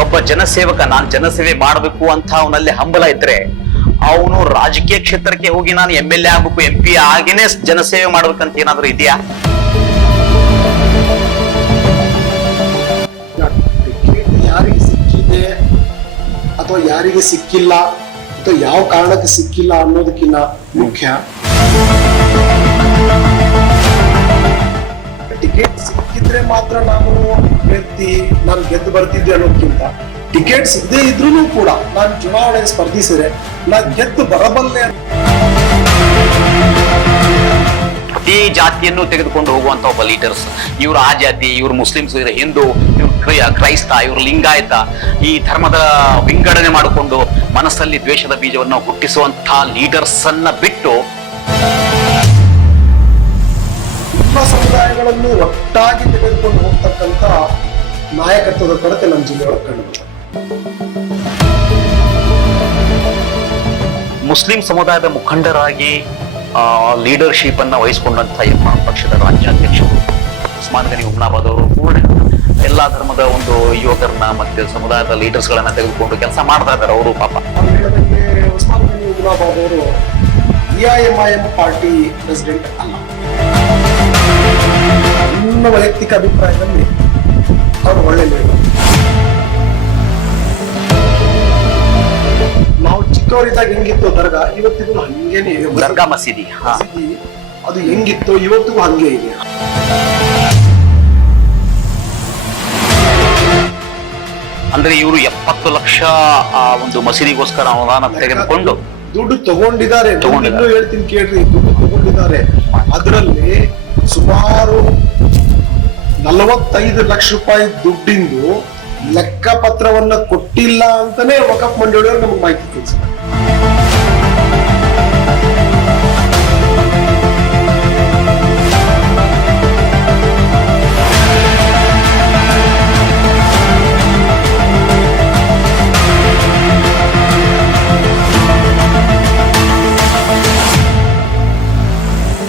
ಒಬ್ಬ ಜನಸೇವಕ ನಾನು ಜನಸೇವೆ ಮಾಡಬೇಕು ಅಂತ ಅವನಲ್ಲಿ ಹಂಬಲ ಇದ್ರೆ ಅವನು ರಾಜಕೀಯ ಕ್ಷೇತ್ರಕ್ಕೆ ಹೋಗಿ ನಾನು MLA ಆಗ್ಬೇಕು MP ಆಗೇನೆ ಜನಸೇವೆ ಮಾಡ್ಬೇಕಂತ ಏನಾದ್ರು ಇದೆಯಾ? ಯಾರಿಗೆ ಸಿಕ್ಕಿದೆ ಅಥವಾ ಯಾರಿಗೆ ಸಿಕ್ಕಿಲ್ಲ ಅಥವಾ ಯಾವ ಕಾರಣಕ್ಕೆ ಸಿಕ್ಕಿಲ್ಲ ಅನ್ನೋದಕ್ಕಿಂತ ಮುಖ್ಯ ಟಿಕೆಟ್ ಸಿಕ್ಕಿದ್ರೆ ಮಾತ್ರ ನಾನು ಗೆದ್ದು ಬರ್ತಿದ್ದೆ ಅನ್ನೋದಕ್ಕಿಂತ ಟಿಕೆಟ್ ಸಿಗದೆ ಇದ್ರೂ ಕೂಡ ನಾನು ಚುನಾವಣೆಗೆ ಸ್ಪರ್ಧಿಸಿದ್ರೆ ನಾನು ಗೆದ್ದು ಬರಬಲ್ಲೆ. ಪ್ರತಿ ಜಾತಿಯನ್ನು ತೆಗೆದುಕೊಂಡು ಹೋಗುವಂತ ಒಬ್ಬ ಲೀಡರ್ಸ್, ಇವರು ಆ ಜಾತಿ, ಇವರು ಮುಸ್ಲಿಮ್ಸ್, ಇವರು ಹಿಂದೂ, ಇವರು ಕ್ರೈಸ್ತ, ಇವರು ಲಿಂಗಾಯತ, ಈ ಧರ್ಮದ ವಿಂಗಡಣೆ ಮಾಡಿಕೊಂಡು ಮನಸ್ಸಲ್ಲಿ ದ್ವೇಷದ ಬೀಜವನ್ನು ಹುಟ್ಟಿಸುವಂತಹ ಲೀಡರ್ಸ್ ಅನ್ನ ಬಿಟ್ಟು ಎಲ್ಲ ಸಮುದಾಯಗಳನ್ನು ಒಟ್ಟಾಗಿ ತೆಗೆದುಕೊಂಡು ಹೋಗ್ತಕ್ಕಂಥ ನಾಯಕತ್ವದ ಕೊರತೆ ನಮ್ಮ ಜಿಲ್ಲೆಯೊಳಗೆ ಕಂಡುಬರ್ತದೆ. ಮುಸ್ಲಿಂ ಸಮುದಾಯದ ಮುಖಂಡರಾಗಿ ಲೀಡರ್ಶಿಪ್ ಅನ್ನ ವಹಿಸಿಕೊಂಡಂತ ಪಕ್ಷದ ರಾಜ್ಯಾಧ್ಯಕ್ಷರು ಉಸ್ಮಾನ್ ಗನಿ ಉಮ್ನಾಬಾದ್ ಅವರು ಕೂಡ ಎಲ್ಲಾ ಧರ್ಮದ ಒಂದು ಯುವಕರನ್ನ ಮತ್ತೆ ಸಮುದಾಯದ ಲೀಡರ್ಸ್ ಗಳನ್ನ ತೆಗೆದುಕೊಂಡು ಕೆಲಸ ಮಾಡ್ತಾ ಇದ್ದಾರೆ. ಅವರು ಪಾಪ ಉಸ್ಮಾನ್ ಗನಿ ಉಮ್ನಾಬಾದ್ ಅವರು EIMIM ಪಾರ್ಟಿ ಪ್ರೆಸಿಡೆಂಟ್ ಅಲ್ಲ. ನನ್ನ ವೈಯಕ್ತಿಕ ಅಭಿಪ್ರಾಯದಲ್ಲಿ ಅವರು ಒಳ್ಳೆ ಲೀಡರ್. ನಾವು ಚಿಕ್ಕವರಿದ್ದಾಗ ಹೆಂಗಿತ್ತು ದರ್ಗಾ, ಇವತ್ತಿಗೂ ಹಂಗೇನೆ ಇದೆ. ದರ್ಗಾ ಮಸೀದಿ ಅದು ಹೆಂಗಿತ್ತು ಇವತ್ತಿಗೂ ಹಂಗೆ ಇದೆ. ಅಂದ್ರೆ ಇವರು 70 ಲಕ್ಷ ಒಂದು ಮಸೀದಿಗೋಸ್ಕರ ಅನುದಾನ ತೆಗೆದುಕೊಂಡು ದುಡ್ಡು ತಗೊಂಡಿದ್ದಾರೆ. ಇನ್ನೂ ಹೇಳ್ತೀನಿ ಕೇಳ್ರಿ, ದುಡ್ಡು ತಗೊಂಡಿದ್ದಾರೆ. ಅದರಲ್ಲಿ ಸುಮಾರು 45 ಲಕ್ಷ ರೂಪಾಯಿ ದುಡ್ಡಿಂದು ಲೆಕ್ಕ ಪತ್ರವನ್ನ ಕೊಟ್ಟಿಲ್ಲ ಅಂತಾನೆ ವಕಫ್ ಮಂಡಳಿಯವರು ನಮಗೆ ಮಾಹಿತಿ ತಿಳಿಸಿದ್ದಾರೆ.